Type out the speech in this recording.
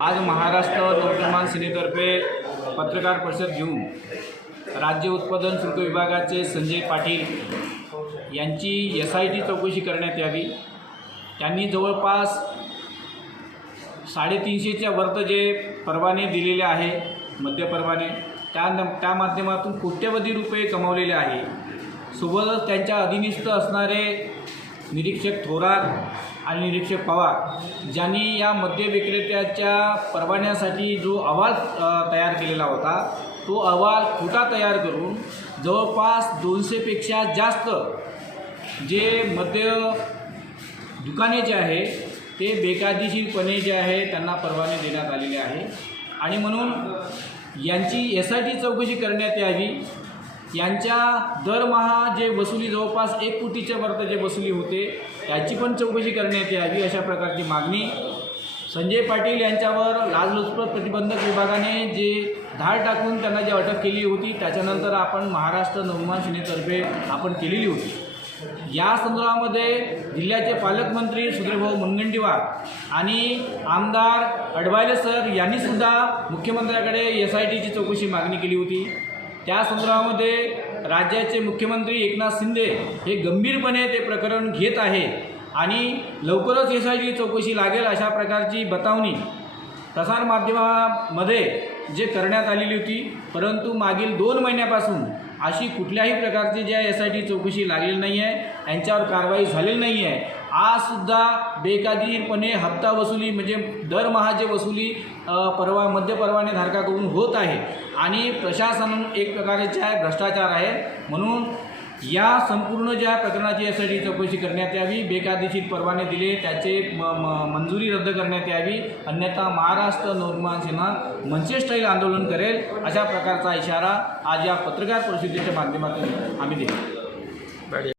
आज महाराष्ट्र नवनिर्माण सेनेतर्फे पत्रकार परिषद घेऊन राज्य उत्पादन शुल्क विभागाचे संजय पाटील यांची एस आय टी चौकशी करण्यात यावी. त्यांनी जवळपास साडेतीनशेच्या वर्त जे परवाने दिलेले आहे मध्य परवाने त्या त्या माध्यमातून कोट्यवधी रुपये कमावलेले आहे. सोबतच त्यांच्या अधीनिस्थ असणारे निरीक्षक थोरात आणि निरीक्षक पवार ज्यांनी या मद्य विक्रेत्याच्या परवान्यासाठी जो अहवाल तयार केलेला होता तो अहवाल खोटा तयार करून जवळपास दोनशेपेक्षा जास्त जे मद्य दुकाने जे आहे ते बेकायदेशीरपणे जे आहे त्यांना परवाने देण्यात आलेले आहे. आणि म्हणून यांची एस आय टी चौकशी करण्यात यावी. यांच्या दरमहा जे वसुली जवळपास एक कोटीच्या वर्त जे वसुली होते त्याची पण चौकशी करण्यात यावी अशा प्रकारची मागणी. संजय पाटील यांच्यावर लाचलुचपत प्रतिबंधक विभागाने जे धाड टाकून त्यांना जी अटक केली होती त्याच्यानंतर आपण महाराष्ट्र नवमान सेनेतर्फे आपण केलेली होती. या संदर्भामध्ये जिल्ह्याचे पालकमंत्री सुधीरभाऊ मुनगंटीवार आणि आमदार अडवायले सर यांनीसुद्धा मुख्यमंत्र्याकडे एस आय टीची चौकशी मागणी केली होती. त्या संदर्भामध्ये राज्याचे मुख्यमंत्री एकनाथ शिंदे हे गंभीरपणे ते प्रकरण घेत आहे. आणि लवकरच एस आय टी चौकशी लागेल अशा प्रकारची बतावणी प्रसारमाध्यमामध्ये जे करण्यात आलेली होती परंतु मागील दोन महिन्यापासून अशी कुठल्याही प्रकारची ज्या एस आय टी चौकशी लागलेली नाही आहे यांच्यावर कारवाई झालेली नाही आहे आजसुद्धा बेकायदेशीरपणे हप्ता वसुली म्हणजे दरमहा जे वसुली परवा मध्य परवाने धारकाकडून होत आहे. आणि प्रशासन एक प्रकारचे आहे भ्रष्टाचार आहे. म्हणून या संपूर्ण ज्या प्रकरणाची यासाठी चौकशी करण्यात यावी बेकायदेशीर परवाने दिले त्याचे म म मंजुरी रद्द करण्यात यावी अन्यथा महाराष्ट्र नवनिर्माण सेना मंचेस्टाईल आंदोलन करेल अशा प्रकारचा इशारा आज या पत्रकार परिषदेच्या माध्यमातून आम्ही दिला.